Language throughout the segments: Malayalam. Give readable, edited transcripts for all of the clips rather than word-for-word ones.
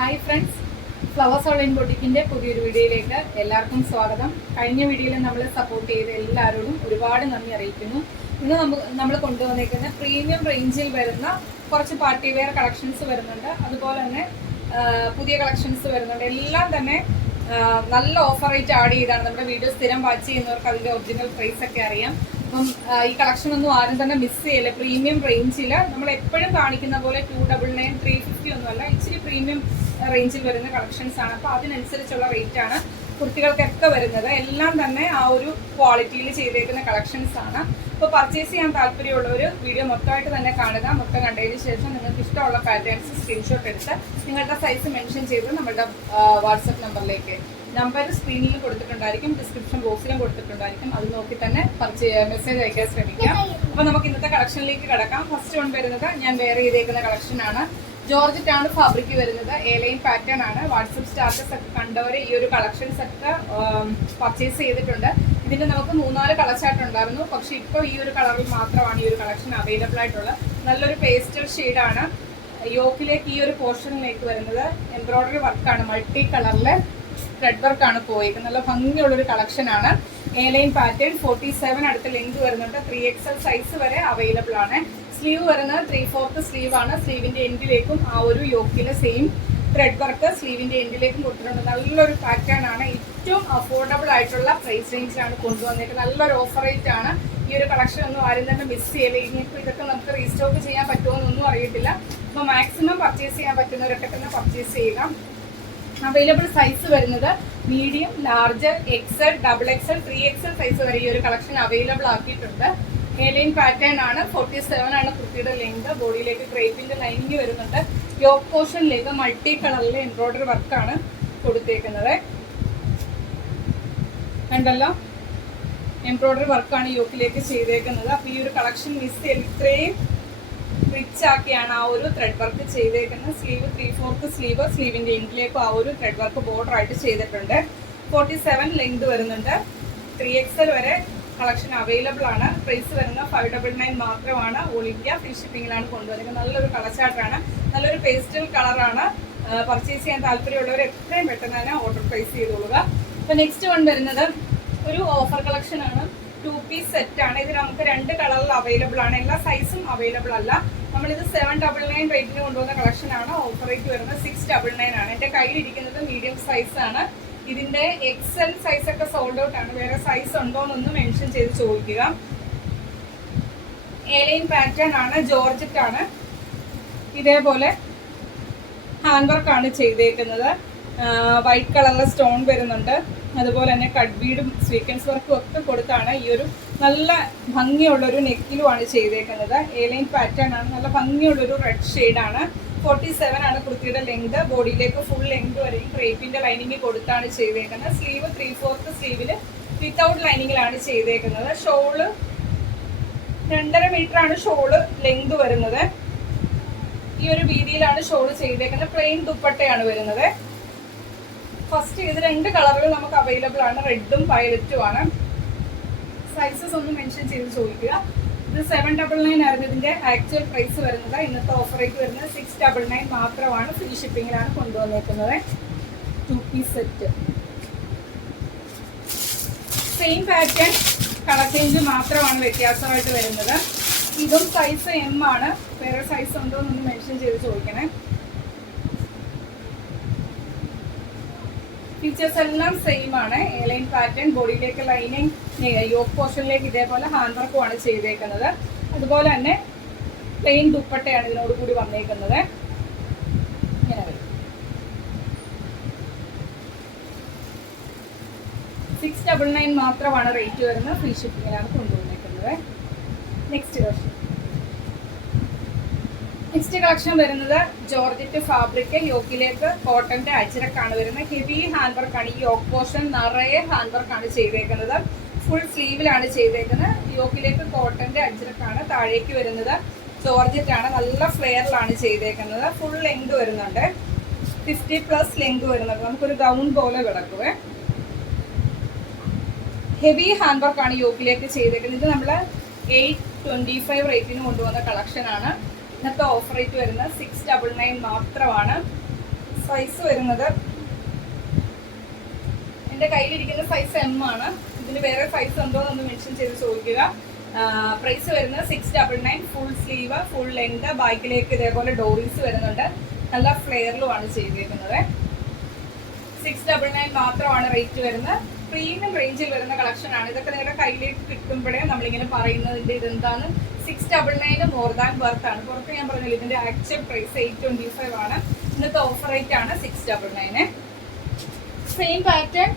ഹായ് ഫ്രണ്ട്സ്, ഫ്ലവേഴ്സ് ഓൺലൈൻ ബൊട്ടിക്കിൻ്റെ പുതിയൊരു വീഡിയോയിലേക്ക് എല്ലാവർക്കും സ്വാഗതം. കഴിഞ്ഞ വീഡിയോയിൽ നമ്മൾ സപ്പോർട്ട് ചെയ്ത എല്ലാവരോടും ഒരുപാട് നന്ദി അറിയിക്കുന്നു. ഇന്ന് നമ്മൾ കൊണ്ടുവന്നിരിക്കുന്ന പ്രീമിയം റേഞ്ചിൽ വരുന്ന കുറച്ച് പാർട്ടി വെയർ കളക്ഷൻസ് വരുന്നുണ്ട്. അതുപോലെ തന്നെ പുതിയ കളക്ഷൻസ് വരുന്നുണ്ട്. എല്ലാം തന്നെ നല്ല ഓഫർ റേറ്റ് ആഡ് ചെയ്താണ്. നമ്മുടെ വീഡിയോ സ്ഥിരം വാച്ച് ചെയ്യുന്നവർക്ക് അതിൻ്റെ ഒറിജിനൽ പ്രൈസ് ഒക്കെ അറിയാം. അപ്പം ഈ കളക്ഷൻ ഒന്നും ആരും തന്നെ മിസ് ചെയ്യില്ല. പ്രീമിയം റേഞ്ചിൽ നമ്മൾ എപ്പോഴും കാണിക്കുന്ന പോലെ 299, 350 ഒന്നുമല്ല, ഇച്ചിരി പ്രീമിയം റേഞ്ചിൽ വരുന്ന കളക്ഷൻസ് ആണ്. അപ്പോൾ അതിനനുസരിച്ചുള്ള റേറ്റ് ആണ് കുർത്തികൾക്കൊക്കെ വരുന്നത്. എല്ലാം തന്നെ ആ ഒരു ക്വാളിറ്റിയിൽ ചെയ്തേക്കുന്ന കളക്ഷൻസ് ആണ്. അപ്പോൾ പർച്ചേസ് ചെയ്യാൻ താല്പര്യമുള്ളവർ വീഡിയോ മൊത്തമായിട്ട് തന്നെ കാണുക. മൊത്തം കണ്ടതിന് ശേഷം നിങ്ങൾക്ക് ഇഷ്ടമുള്ള പാറ്റേൺസ് സ്ക്രീൻഷോട്ട് എടുത്ത് നിങ്ങളുടെ സൈസ് മെൻഷൻ ചെയ്ത് നമ്മുടെ വാട്സപ്പ് നമ്പറിലേക്ക്, നമ്പർ സ്ക്രീനിൽ കൊടുത്തിട്ടുണ്ടായിരിക്കും, ഡിസ്ക്രിപ്ഷൻ ബോക്സിലും കൊടുത്തിട്ടുണ്ടായിരിക്കും, അത് നോക്കി തന്നെ മെസ്സേജ് അയക്കാൻ ശ്രമിക്കാം. അപ്പോൾ നമുക്ക് ഇന്നത്തെ കളക്ഷനിലേക്ക് കിടക്കാം. ഫസ്റ്റ് വൺ വരുന്നത് ഞാൻ വെയർ ചെയ്തേക്കുന്ന കളക്ഷനാണ്. ജോർജറ്റ് ആണ് ഫാബ്രിക് വരുന്നത്. എ-ലൈൻ പാറ്റേൺ ആണ്. വാട്സപ്പ് സ്റ്റാറ്റസ് ഒക്കെ കണ്ടവർ ഈ ഒരു കളക്ഷൻസ് ഒക്കെ പർച്ചേസ് ചെയ്തിട്ടുണ്ട്. ഇതിന്റെ നമുക്ക് 3-4 കളർ ചാർട്ട് ഉണ്ടായിരുന്നു. പക്ഷെ ഇപ്പോൾ ഈ ഒരു കളറിൽ മാത്രമാണ് ഈ ഒരു കളക്ഷൻ അവൈലബിൾ ആയിട്ടുള്ളത്. നല്ലൊരു പേസ്റ്റൽ ഷെയ്ഡാണ്. യോക്കിലേക്ക് ഈ ഒരു പോർഷനിലേക്ക് വരുന്നത് എംബ്രോയിഡറി വർക്കാണ്. മൾട്ടി കളറില് ത്രെഡ് വർക്കാണ് പോയിരിക്കുന്നത്. നല്ല ഭംഗിയുള്ളൊരു കളക്ഷനാണ്. എ-ലൈൻ പാറ്റേൺ 47 അടുത്ത ലെങ്ത് വരുന്നുണ്ട്. 3XL സൈസ് വരെ അവൈലബിൾ ആണ്. സ്ലീവ് വരുന്നത് 3/4 സ്ലീവ് ആണ്. സ്ലീവിന്റെ എൻഡിലേക്കും ആ ഒരു യോക്കിലെ സെയിം ത്രെഡ് വർക്ക് സ്ലീവിന്റെ എൻഡിലേക്കും കൊടുത്തിട്ടുണ്ട്. നല്ലൊരു പാറ്റേൺ ആണ്. ഏറ്റവും അഫോർഡബിൾ ആയിട്ടുള്ള പ്രൈസ് റേഞ്ചിലാണ് കൊണ്ടുവന്നിരിക്കുന്നത്. നല്ലൊരു ഓഫർ റേറ്റ് ആണ്. ഈ ഒരു കളക്ഷൻ ഒന്നും ആരും തന്നെ മിസ് ചെയ്യില്ല. ഇനിയിപ്പോൾ ഇതൊക്കെ നമുക്ക് റീസ്റ്റോക്ക് ചെയ്യാൻ പറ്റുമോ എന്നൊന്നും അറിയത്തില്ല. അപ്പോൾ മാക്സിമം പർച്ചേസ് ചെയ്യാൻ പറ്റുന്നവരൊക്കെ തന്നെ പർച്ചേസ് ചെയ്യുക. അവൈലബിൾ സൈസ് വരുന്നത് medium, large, XL, XXL, 3XL size വരെ ഈ ഒരു കളക്ഷൻ അവൈലബിൾ ആക്കിയിട്ടുണ്ട്. എ-ലൈൻ പാറ്റേൺ ആണ്. 47 ആണ് കുർത്തിയുടെ ലെങ്ത്. ബോഡിയിലേക്ക് ക്രേപ്പിന്റെ ലൈനിങ് വരുന്നുണ്ട്. യോക്ക് പോർഷനിലേക്ക് മൾട്ടി കളറിൽ എംബ്രോയിഡറി വർക്കാണ് കൊടുത്തേക്കുന്നത്. കണ്ടല്ലോ, എംബ്രോയിഡറി വർക്കാണ് യോക്കിലേക്ക് ചെയ്തേക്കുന്നത്. അപ്പോൾ ഈ ഒരു കളക്ഷൻ മിസ് ചെയ്ത് ഇത്രയും റിച്ച് ആക്കിയാണ് ആ ഒരു ത്രെഡ് വർക്ക് ചെയ്തേക്കുന്നത്. സ്ലീവ് 3/4 സ്ലീവ്, സ്ലീവിന്റെ എൻഡിലേക്കും ആ ഒരു ത്രെഡ് വർക്ക് ബോർഡർ ആയിട്ട് ചെയ്തിട്ടുണ്ട്. 47 ലെങ്ത് വരുന്നുണ്ട്. 3XL വരെ കളക്ഷൻ അവൈലബിൾ ആണ്. പ്രൈസ് വരുന്നത് 599 മാത്രമാണ്. ഓൾ ഇന്ത്യ ഫ്രീ ഷിപ്പിംഗിലാണ് കൊണ്ടുവന്നിരിക്കുന്നത്. നല്ലൊരു കളർ ചാർട്ടാണ്. നല്ലൊരു പേസ്റ്റൽ കളറാണ്. പർച്ചേസ് ചെയ്യാൻ താല്പര്യമുള്ളവർ എത്രയും പെട്ടെന്ന് തന്നെ ഓർഡർ പ്ലേസ് ചെയ്തോളുക. അപ്പോൾ നെക്സ്റ്റ് വൺ വരുന്നത് ഒരു ഓഫർ കളക്ഷൻ ആണ്. 2 പീസ് സെറ്റ് ആണ്. ഇത് നമുക്ക് 2 കളറിൽ അവൈലബിൾ ആണ്. എല്ലാ സൈസും അവൈലബിൾ അല്ല. നമ്മളിത് 799 റേറ്റിന് കൊണ്ടുവന്ന കളക്ഷൻ ആണ്. ഓഫർ റേറ്റ് വരുന്നത് 699 ആണ്. എൻ്റെ കയ്യിലിരിക്കുന്നത് മീഡിയം സൈസ് ആണ്. ഇതിന്റെ XL സൈസ് ഒക്കെ സോൾഡ് ഔട്ട് ആണ്. വേറെ സൈസ് ഉണ്ടോ എന്നൊന്ന് മെൻഷൻ ചെയ്ത് ചോദിക്കുക. എ-ലൈൻ പാറ്റേൺ ആണ്. ജോർജറ്റ് ആണ്. ഇതേപോലെ ഹാൻഡ് വർക്ക് ആണ് ചെയ്തേക്കുന്നത്. വൈറ്റ് കളറിലെ സ്റ്റോൺ വരുന്നുണ്ട്. അതുപോലെ തന്നെ കട്ട് ബീഡും സ്വീക്വൻസ് വർക്കും ഒക്കെ കൊടുത്താണ് ഈ ഒരു നല്ല ഭംഗിയുള്ളൊരു നെക്കിലുമാണ് ചെയ്തേക്കുന്നത്. എ-ലൈൻ പാറ്റേൺ ആണ്. നല്ല ഭംഗിയുള്ളൊരു റെഡ് ഷെയ്ഡാണ്. 47 ആണ് കുർത്തിയുടെ ലെങ്ത്. ബോഡിയിലേക്ക് ഫുൾ ലെങ്ത് വരെ ക്രേപ്പിന്റെ ലൈനിങ് കൊടുത്താണ് ചെയ്തേക്കുന്നത്. സ്ലീവ് 3/4 സ്ലീവില് വിത്തൗട്ട് ലൈനിങ്ങിലാണ് ചെയ്തേക്കുന്നത്. ഷോള് 2.5 മീറ്റർ ആണ് ഷോള് ലെങ്ത് വരുന്നത്. ഈ ഒരു വീതിയിലാണ് ഷോള് ചെയ്തേക്കുന്നത്. പ്ലെയിൻ ദുപ്പട്ടയാണ് വരുന്നത്. ഫസ്റ്റ് ഇത് 2 കളറുകൾ നമുക്ക് അവൈലബിൾ ആണ്. റെഡും വയലറ്റും ആണ്. സൈസസ് ഒന്ന് മെൻഷൻ ചെയ്ത് ചോദിക്കുക. ഇത് 799 ആയിരുന്നു ഇതിന്റെ ആക്ച്വൽ പ്രൈസ് വരുന്നത്. ഇന്നത്തെ ഓഫർ റേറ്റ് വരുന്നത് 699 മാത്രമാണ്. ഫ്രീ ഷിപ്പിംഗിലാണ് കൊണ്ടുവന്നേക്കുന്നത്. 2 piece set. Same pattern, colour change മാത്രമാണ് വ്യത്യാസമായിട്ട് വരുന്നത്. ഇതും സൈസ് M ആണ്. വേറെ സൈസ് ഉണ്ടോ എന്നൊന്ന് മെൻഷൻ ചെയ്ത് ചോദിക്കണേ. ഫീച്ചേഴ്സ് എല്ലാം സെയിം ആണ്. എ-ലൈൻ പാറ്റേൺ, ബോഡിയിലേക്ക് ലൈനിങ്, യോക്ക് പോർഷനിലേക്ക് ഇതേപോലെ ഹാൻഡ് വർക്കുമാണ് ചെയ്തേക്കുന്നത്. അതുപോലെ തന്നെ പ്ലെയിൻ ദുപ്പട്ടയാണ് ഇതിനോട് കൂടി വന്നേക്കുന്നത്. ഇങ്ങനെ വരും. 699 മാത്രമാണ് റേറ്റ് വരുന്നത്. ഫ്രീ ഷിപ്പിങ്ങിലാണ് കൊണ്ടുവന്നേക്കുന്നത്. നെക്സ്റ്റ് കളക്ഷൻ വരുന്നത് ജോർജറ്റ് ഫാബ്രിക്. യോക്കിലേക്ക് കോട്ടന്റെ അജ്രക്കാണ് വരുന്നത്. ഹെവി ഹാൻഡ് വർക്കാണ്. ഈ യോക്ക് പോർഷൻ നിറയെ ഹാൻഡ് വർക്കാണ് ചെയ്തേക്കുന്നത്. ഫുൾ സ്ലീവിലാണ് ചെയ്തേക്കുന്നത്. യോക്കിലേക്ക് കോട്ടന്റെ അജ്രക്കാണ്. താഴേക്ക് വരുന്നത് ജോർജറ്റ് ആണ്. നല്ല ഫ്ലെയറിലാണ് ചെയ്തേക്കുന്നത്. ഫുൾ ലെങ്ത് വരുന്നുണ്ട്. 50+ ലെങ്ത് വരുന്നുണ്ട്. നമുക്കൊരു ഗൗൺ പോലെ കിടക്കുവേ. ഹെവി ഹാൻഡ് വർക്കാണ് യോക്കിലേക്ക് ചെയ്തേക്കുന്നത്. ഇത് നമ്മൾ 825 റേറ്റിന് കൊണ്ടുവന്ന കളക്ഷനാണ്. ഇന്നത്തെ ഓഫർ റേറ്റ് വരുന്നത് 699 മാത്രമാണ്. സൈസ് വരുന്നത് എൻ്റെ കയ്യിലിരിക്കുന്ന സൈസ് എം ആണ്. ഇതിന് വേറെ സൈസ് ഉണ്ടോ എന്നൊന്ന് മെൻഷൻ ചെയ്ത് ചോദിക്കുക. പ്രൈസ് വരുന്നത് 699. ഫുൾ സ്ലീവ്, ഫുൾ ലെങ്ത്, ബാക്കിലേക്ക് ഇതേപോലെ ഡോറീസ് വരുന്നുണ്ട്. നല്ല ഫ്ലെയറിലുമാണ് ചെയ്തിരിക്കുന്നത്. 699 മാത്രമാണ് റേറ്റ് വരുന്നത്. പ്രീമിയം റേഞ്ചിൽ വരുന്ന കളക്ഷൻ ആണ്. ഇതൊക്കെ നിങ്ങളുടെ കയ്യിലേക്ക് കിട്ടുമ്പോഴേ നമ്മളിങ്ങനെ പറയുന്നതിൻ്റെ ഇതെന്താണ് 699 മോർ ദാൻ വർത്ത് ആണ്. പുറത്ത് ഞാൻ പറഞ്ഞില്ല, ഇതിന്റെ ആക്ച്വൽ പ്രൈസ് 825 ആണ്. ഇന്നത്തെ ഓഫർ റേറ്റ് ആണ് 699. സെയിം പാറ്റേൺ,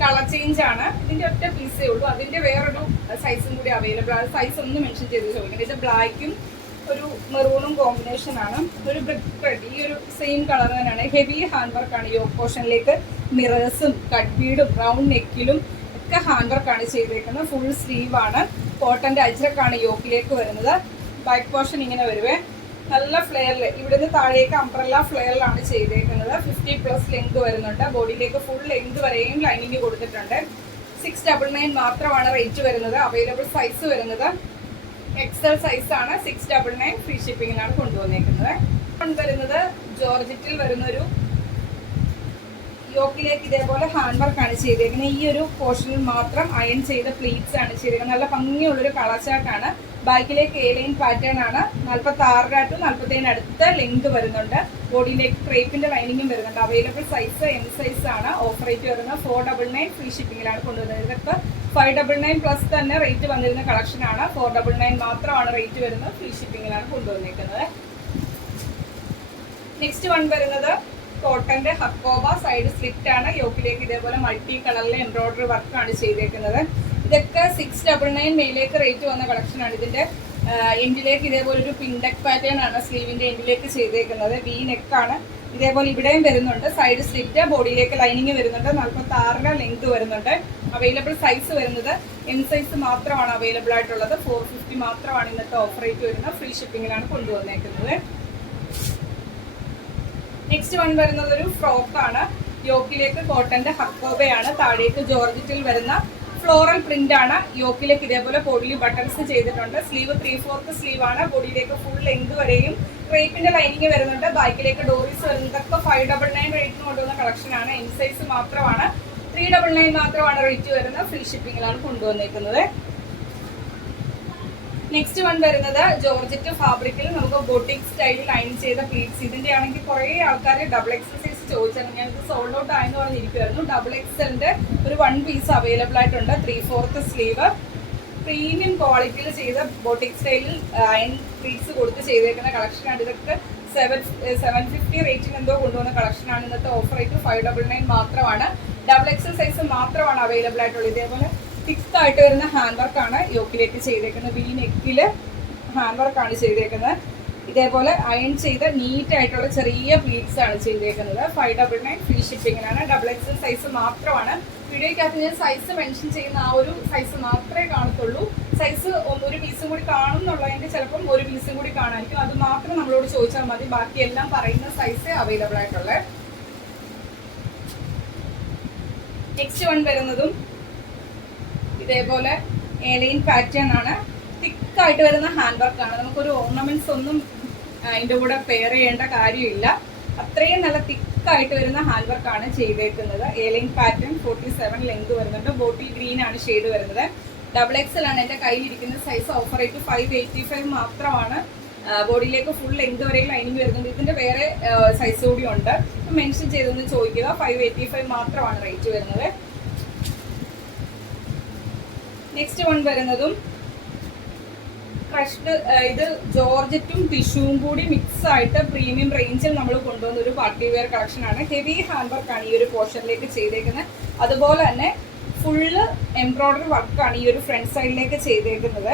കളർ ചേഞ്ച് ആണ്. ഇതിന്റെ ഒറ്റ പീസേ ഉള്ളൂ. അതിന്റെ വേറൊരു സൈസും കൂടി അവൈലബിൾ ആണ്. സൈസ് ഒന്ന് മെൻഷൻ ചെയ്ത് ചോദിക്കുന്നത്. ഇത് ബ്ലാക്കും ഒരു മെറൂണും കോമ്പിനേഷൻ ആണ്. ഒരു ബ്രിക്ക് റെഡ്, ഈ ഒരു സെയിം കളർ തന്നെയാണ്. ഹെവി ഹാൻഡ് വർക്കാണ്. യോക്ക് പോർഷനിലേക്ക് മിറേഴ്സും കട്ട് ബീഡും റൗണ്ട് നെക്കിലും ഒക്കെ ഹാൻഡ് വർക്കാണ് ചെയ്തേക്കുന്നത്. ഫുൾ സ്ലീവ് ആണ്. കോട്ടന്റെ അജ്രക്കാണ് യോക്കിലേക്ക് വരുന്നത്. ബാക്ക് പോർഷൻ ഇങ്ങനെ വരുവേ. നല്ല ഫ്ലെയറിൽ ഇവിടുന്ന് താഴേക്ക് അംബ്രല്ല ഫ്ലെയറിലാണ് ചെയ്തേക്കുന്നത്. 50+ ലെങ്ത് വരുന്നുണ്ട്. ബോഡിയിലേക്ക് ഫുൾ ലെങ്ത് വരെയും ലൈനിങ് കൊടുത്തിട്ടുണ്ട്. 699 മാത്രമാണ് റേറ്റ് വരുന്നത്. അവൈലബിൾ സൈസ് വരുന്നത് എക്സൽ സൈസ് ആണ്. 699 ഫ്രീ ഷിപ്പിങ്ങിലാണ് കൊണ്ടുവന്നേക്കുന്നത്. വരുന്നത് ജോർജറ്റിൽ വരുന്നൊരു യോക്കിലേക്ക് ഇതേപോലെ ഹാൻഡ് വർക്കാണ് ചെയ്തേക്കുന്നത്. ഈ ഒരു പോർഷനിൽ മാത്രം അയൺ ചെയ്ത പ്ലീറ്റ്സ് ആണ് ചെയ്തേക്കുന്നത്. നല്ല ഭംഗിയുള്ളൊരു കളർ ചാർട്ടാണ്. ബാക്കിലേക്ക് എ ലൈൻ പാറ്റേൺ ആണ്. 46 ടു 47 അടുത്ത ലെങ്ത് വരുന്നുണ്ട്. ബോഡിയിലേക്ക് ക്രേപ്പിന്റെ ലൈനിങ്ങും വരുന്നുണ്ട്. അവൈലബിൾ സൈസ് എം സൈസ് ആണ്. ഓഫർ റേറ്റ് വരുന്നത് 499 ഫ്രീ ഷിപ്പിങ്ങിലാണ് കൊണ്ടുവരുന്നത്. ഇതൊക്കെ 599 പ്ലസ് തന്നെ റേറ്റ് വന്നിരുന്ന കളക്ഷൻ ആണ്. 499 മാത്രമാണ് റേറ്റ് വരുന്നത്. ഫ്രീ ഷിപ്പിങ്ങിലാണ് കൊണ്ടുവന്നിരിക്കുന്നത്. നെക്സ്റ്റ് വൺ വരുന്നത് കോട്ടന്റെ ഹക്കോബ സൈഡ് സ്ലിറ്റ് ആണ്. യോക്കിലേക്ക് ഇതേപോലെ മൾട്ടി കളറിലെ എംബ്രോയിഡറി വർക്കാണ് ചെയ്തേക്കുന്നത്. ഇതൊക്കെ 699 മേലേക്ക് റേറ്റ് വന്ന കളക്ഷൻ ആണ്. ഇതിന്റെ എൻഡിലേക്ക് ഇതേപോലെ ഒരു പിൻഡെക്ക് പാറ്റേൺ ആണ് സ്ലീവിന്റെ എൻഡിലേക്ക് ചെയ്തേക്കുന്നത്. വി നെക്കാണ്. ഇതേപോലെ ഇവിടെയും വരുന്നുണ്ട്. സൈഡ് സ്ലിറ്റ്, ബോഡിയിലേക്ക് ലൈനിങ് വരുന്നുണ്ട്. 46 ലെങ്ത് വരുന്നുണ്ട്. അവൈലബിൾ സൈസ് വരുന്നത് എം സൈസ് മാത്രമാണ് അവൈലബിൾ ആയിട്ടുള്ളത്. 450 മാത്രമാണ് ഇന്നത്തെ ഓഫർ റേറ്റ് വരുന്നത്. ഫ്രീ ഷിപ്പിങ്ങിലാണ് കൊണ്ടുവന്നേക്കുന്നത്. നെക്സ്റ്റ് വൺ വരുന്നത് ഒരു ഫ്രോക്കാണ്. യോക്കിലേക്ക് കോട്ടന്റെ ഹക്കോബയാണ്. താഴേക്ക് ജോർജറ്റിൽ വരുന്ന ഫ്ലോറൽ പ്രിന്റ് ആണ്. യോക്കിലേക്ക് ഇതേപോലെ ബോഡിയിൽ ബട്ടൺസ് ചെയ്തിട്ടുണ്ട്. സ്ലീവ് 3/4 സ്ലീവ് ആണ്. ബോഡിയിലേക്ക് ഫുൾ ലെങ്ത് വരെയും ക്രേപ്പിന്റെ ലൈനിങ് വരുന്നുണ്ട്. ബാക്കിലേക്ക് ഡോറീസ് വരുന്നതൊക്കെ 599 റേറ്റിന് കൊണ്ടുവന്ന കളക്ഷൻ ആണ്. എം സൈസ് മാത്രമാണ്. 399 മാത്രമാണ് റേറ്റ് വരുന്നത്. ഫ്രീ ഷിപ്പിങ്ങിലാണ് കൊണ്ടുവന്നേക്കുന്നത്. നെക്സ്റ്റ് വൺ വരുന്നത് ജോർജറ്റ് ഫാബ്രിക്കിൽ നമുക്ക് ബോട്ടിക് സ്റ്റൈലിൽ ലൈൻ ചെയ്ത പ്ലീറ്റ്സ്. ഇതിന്റെ ആണെങ്കിൽ കുറെ ആൾക്കാർ ഡബിൾ എക്സൽ സൈസ് ചോദിച്ചായിരുന്നു. ഞാനിത് സോൾഡ് ഔട്ട് ആയെന്ന് പറഞ്ഞിരിക്കുമായിരുന്നു. ഡബിൾ എക്സലിന്റെ ഒരു 1 പീസ് അവൈലബിൾ ആയിട്ടുണ്ട്. 3/4 സ്ലീവ്, പ്രീമിയം ക്വാളിറ്റിയിൽ ചെയ്ത ബോട്ടിക് സ്റ്റൈലിൽ അയൺ പ്ലീറ്റ്സ് കൊടുത്ത് ചെയ്തേക്കുന്ന കളക്ഷനാണ്. ഇതൊക്കെ 750 റേറ്റിന് എന്തോ കൊണ്ടുവന്ന കളക്ഷനാണ്. ഇന്നത്തെ ഓഫർ റേറ്റ് 599 മാത്രമാണ്. ഡബിൾ എക്സൽ സൈസ് മാത്രമാണ് അവൈലബിൾ ആയിട്ടുള്ളത്. ഇതേപോലെ തിക്ക് ആയിട്ട് വരുന്ന ഹാൻഡ് വർക്കാണ് യോക്കിലേക്ക് ചെയ്തേക്കുന്നത്. വി നെക്കില് ഹാൻഡ് വർക്കാണ് ചെയ്തേക്കുന്നത്. ഇതേപോലെ അയൺ ചെയ്ത നീറ്റ് ആയിട്ടുള്ള ചെറിയ പ്ലീറ്റ്സ് ആണ് ചെയ്തേക്കുന്നത്. 599 ഫ്രീ ഷിപ്പിങ്ങിനാണ്. ഡബിൾ എക്സൽ സൈസ് മാത്രമാണ്. വീഡിയോയ്ക്കകത്ത് ഞാൻ സൈസ് മെൻഷൻ ചെയ്യുന്ന ആ ഒരു സൈസ് മാത്രമേ കാണത്തുള്ളൂ. സൈസ് ഒരു പീസും കൂടി കാണും എന്നുള്ളതിന്റെ ചിലപ്പം ഒരു പീസും കൂടി കാണാമായിരിക്കും. അത് മാത്രം നമ്മളോട് ചോദിച്ചാൽ മതി. ബാക്കിയെല്ലാം പറയുന്ന സൈസ് അവൈലബിൾ ആയിട്ടുള്ളത്. നെക്സ്റ്റ് വൺ വരുന്നതും ഇതേപോലെ എലൈൻ പാറ്റേൺ ആണ്. തിക്കായിട്ട് വരുന്ന ഹാൻഡ് വർക്കാണ്. നമുക്കൊരു ഓർണമെന്റ്സ് ഒന്നും അതിൻ്റെ കൂടെ പെയർ ചെയ്യേണ്ട കാര്യമില്ല. അത്രയും നല്ല തിക്കായിട്ട് വരുന്ന ഹാൻഡ് വർക്കാണ് ചെയ്തേക്കുന്നത്. എലൈൻ പാറ്റേൺ 47 ലെങ്ത് വരുന്നുണ്ട്. ബോട്ടിൽ ഗ്രീൻ ആണ് ഷെയ്ഡ് വരുന്നത്. ഡബിൾ എക്സൽ ആണ് എൻ്റെ കയ്യിലിരിക്കുന്ന സൈസ്. ഓഫർ റേറ്റ് 585 മാത്രമാണ്. ബോഡിയിലേക്ക് ഫുൾ ലെങ്ത് വരെ ലൈനിങ് വരുന്നുണ്ട്. ഇതിന്റെ വേറെ സൈസ് കൂടി ഉണ്ട്. മെൻഷൻ ചെയ്തെന്ന് ചോദിക്കുക. 585 മാത്രമാണ് റേറ്റ് വരുന്നത്. നെക്സ്റ്റ് വൺ വരുന്നതും ക്രഷ്ഡ്, ഇത് ജോർജറ്റും ടിഷ്യൂവും കൂടി മിക്സ് ആയിട്ട് പ്രീമിയം റേഞ്ചിൽ നമ്മൾ കൊണ്ടുവന്ന ഒരു പാർട്ടി വെയർ കളക്ഷൻ ആണ്. ഹെവി ഹാൻഡ് വർക്കാണ് ഈ ഒരു പോർഷനിലേക്ക് ചെയ്തേക്കുന്നത്. അതുപോലെ തന്നെ ഫുള്ള് എംബ്രോയിഡറി വർക്കാണ് ഈ ഒരു ഫ്രണ്ട് സൈഡിലേക്ക് ചെയ്തേക്കുന്നത്.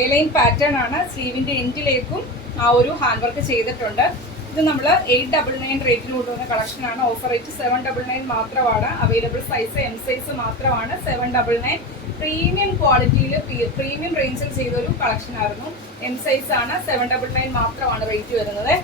എ ലൈൻ പാറ്റേൺ ആണ്. സ്ലീവിന്റെ എൻഡിലേക്കും ആ ഒരു ഹാൻഡ് വർക്ക് ചെയ്തിട്ടുണ്ട്. ഇത് നമ്മൾ 899 റേറ്റിന് കൊണ്ടുവന്ന കളക്ഷൻ ആണ്. ഓഫർ റേറ്റ് 799 മാത്രമാണ്. അവൈലബിൾ സൈസ് എം സൈസ് മാത്രമാണ്. 799 പ്രീമിയം ക്വാളിറ്റിയിൽ പ്രീമിയം റേഞ്ചിൽ ചെയ്തൊരു കളക്ഷൻ ആയിരുന്നു. എം സൈസ് ആണ്. 799 മാത്രമാണ് റേറ്റ് വരുന്നത്.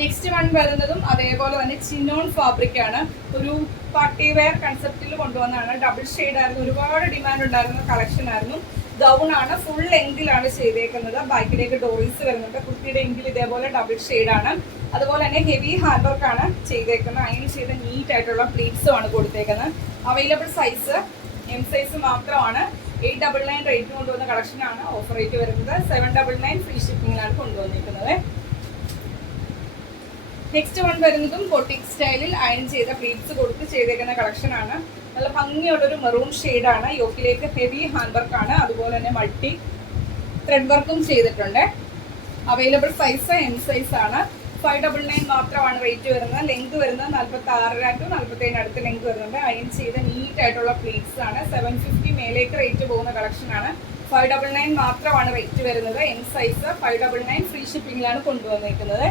നെക്സ്റ്റ് വൺ വരുന്നതും അതേപോലെ തന്നെ ചിനോൺ ഫാബ്രിക് ആണ്. ഒരു പാർട്ടി വെയർ കൺസെപ്റ്റിൽ കൊണ്ടുവന്നതാണ്. ഡബിൾ ഷെയ്ഡ് ആയിരുന്നു. ഒരുപാട് ഡിമാൻഡ് ഉണ്ടായിരുന്ന കളക്ഷൻ ആയിരുന്നു. ഗൗൺ ആണ്. ഫുൾ ലെങ്തിലാണ് ചെയ്തേക്കുന്നത്. ബാക്കിലേക്ക് ഡോറീസ് വരുന്നുണ്ട്. കുർത്തിയുടെ എങ്കിൽ ഇതേപോലെ ഡബിൾ ഷെയ്ഡ് ആണ്. അതുപോലെ തന്നെ ഹെവി ഹാൻഡ് വർക്കാണ് ചെയ്തേക്കുന്നത്. അയൺ ചെയ്ത നീറ്റ് ആയിട്ടുള്ള പ്ലീറ്റ്സും ആണ് കൊടുത്തേക്കുന്നത്. അവൈലബിൾ സൈസ് എം സൈസ് മാത്രമാണ്. 899 റേറ്റ് കൊണ്ടുവന്ന കളക്ഷനാണ്. ഓഫർ റേറ്റ് വരുന്നത് 799 ഫ്രീ ഷിപ്പിംഗിലാണ് കൊണ്ടുവന്നിരിക്കുന്നത്. നെക്സ്റ്റ് വൺ വരുന്നതും ബൊട്ടിക് സ്റ്റൈലിൽ അയൺ ചെയ്ത പ്ലീറ്റ്സ് കൊടുത്ത് ചെയ്തേക്കുന്ന കളക്ഷനാണ്. നല്ല ഭംഗിയുള്ളൊരു മെറൂൺ ഷെയ്ഡാണ്. യോക്കിലേക്ക് ഹെവി ഹാൻഡ് വർക്കാണ്. അതുപോലെ തന്നെ മൾട്ടി ത്രെഡ് വർക്കും ചെയ്തിട്ടുണ്ട്. അവൈലബിൾ സൈസ് എം സൈസ് ആണ്. 599 മാത്രമാണ് റേറ്റ് വരുന്നത്. ലെങ്ത് വരുന്നത് 46 to 47 അടുത്ത് ലെങ്ത് വരുന്നുണ്ട്. അയൺ ചെയ്ത നീറ്റ് ആയിട്ടുള്ള പ്ലീറ്റ്സ് ആണ്. 750 മേലേക്ക് റേറ്റ് പോകുന്ന കളക്ഷനാണ്. 599 മാത്രമാണ് റേറ്റ് വരുന്നത്. എം സൈസ് 599 ഫ്രീ ഷിപ്പിംഗിലാണ് കൊണ്ടുവന്നിരിക്കുന്നത്.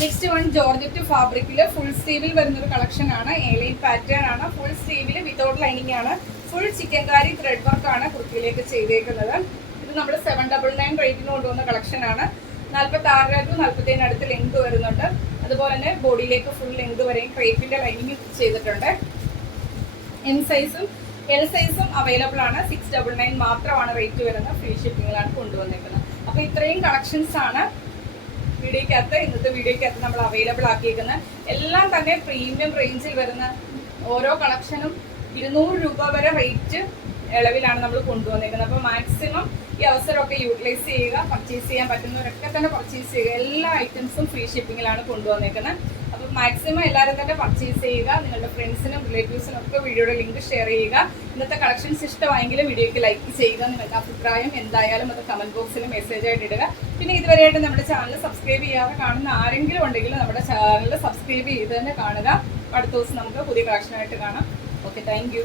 നെക്സ്റ്റ് വൺ ജോർജറ്റ് ഫാബ്രിക്കിൽ ഫുൾ സ്ലീവിൽ വരുന്നൊരു കളക്ഷനാണ്. എലൈൻ പാറ്റേൺ ആണ്. ഫുൾ സ്ലീവിൽ വിതൗട്ട് ലൈനിങ് ആണ്. ഫുൾ ചിക്കൻകാരി ത്രെഡ് വർക്കാണ് കുർത്തിയിലേക്ക് ചെയ്തേക്കുന്നത്. ഇത് നമ്മൾ 799 റേറ്റിന് കൊണ്ടുവന്ന കളക്ഷനാണ്. 46 to 47 അടുത്ത് ലെങ്ത് വരുന്നുണ്ട്. അതുപോലെ തന്നെ ബോഡിയിലേക്ക് ഫുൾ ലെങ്ത് വരെയും ക്രേപ്പിന്റെ ലൈനിങ് ചെയ്തിട്ടുണ്ട്. എം സൈസും എൽ സൈസും അവൈലബിൾ ആണ്. 699 മാത്രമാണ് റേറ്റ് വരുന്നത്. ഫ്രീ ഷിപ്പിംഗിലാണ് കൊണ്ടുവന്നിരിക്കുന്നത്. അപ്പോൾ ഇത്രയും കളക്ഷൻസ് ആണ് ഇന്നത്തെ വീഡിയോക്കകത്ത് നമ്മൾ അവൈലബിൾ ആക്കിയിരിക്കുന്നത്. എല്ലാം തന്നെ പ്രീമിയം റേഞ്ചിൽ വരുന്ന ഓരോ കളക്ഷനും 200 രൂപ വരെ റേറ്റ് ഇളവിലാണ് നമ്മൾ കൊണ്ടുവന്നിരിക്കുന്നത്. അപ്പോൾ മാക്സിമം ഈ അവസരമൊക്കെ യൂട്ടിലൈസ് ചെയ്യുക. പർച്ചേസ് ചെയ്യാൻ പറ്റുന്നവരൊക്കെ തന്നെ പർച്ചേസ് ചെയ്യുക. എല്ലാ ഐറ്റംസും ഫ്രീ ഷിപ്പിങ്ങിലാണ് കൊണ്ടുവന്നിരിക്കുന്നത്. അപ്പോൾ മാക്സിമം എല്ലാവരും തന്നെ പർച്ചേസ് ചെയ്യുക. നിങ്ങളുടെ ഫ്രണ്ട്സിനും റിലേറ്റീവ്സിനും ഒക്കെ വീഡിയോയുടെ ലിങ്ക് ഷെയർ ചെയ്യുക. ഇന്നത്തെ കളക്ഷൻസ് ഇഷ്ടമായെങ്കിൽ വീഡിയോയ്ക്ക് ലൈക്ക് ചെയ്യുക. നിങ്ങളുടെ അഭിപ്രായം എന്തായാലും അത് കമൻറ്റ് ബോക്സിൽ മെസ്സേജ് ആയിട്ട് ഇടുക. പിന്നെ ഇതുവരെയായിട്ട് നമ്മുടെ ചാനൽ സബ്സ്ക്രൈബ് ചെയ്യാതെ കാണുന്ന ആരെങ്കിലും ഉണ്ടെങ്കിൽ നമ്മുടെ ചാനൽ സബ്സ്ക്രൈബ് ചെയ്ത് തന്നെ കാണുക. അടുത്ത ദിവസം നമുക്ക് പുതിയ കളക്ഷനായിട്ട് കാണാം. Okay, thank you.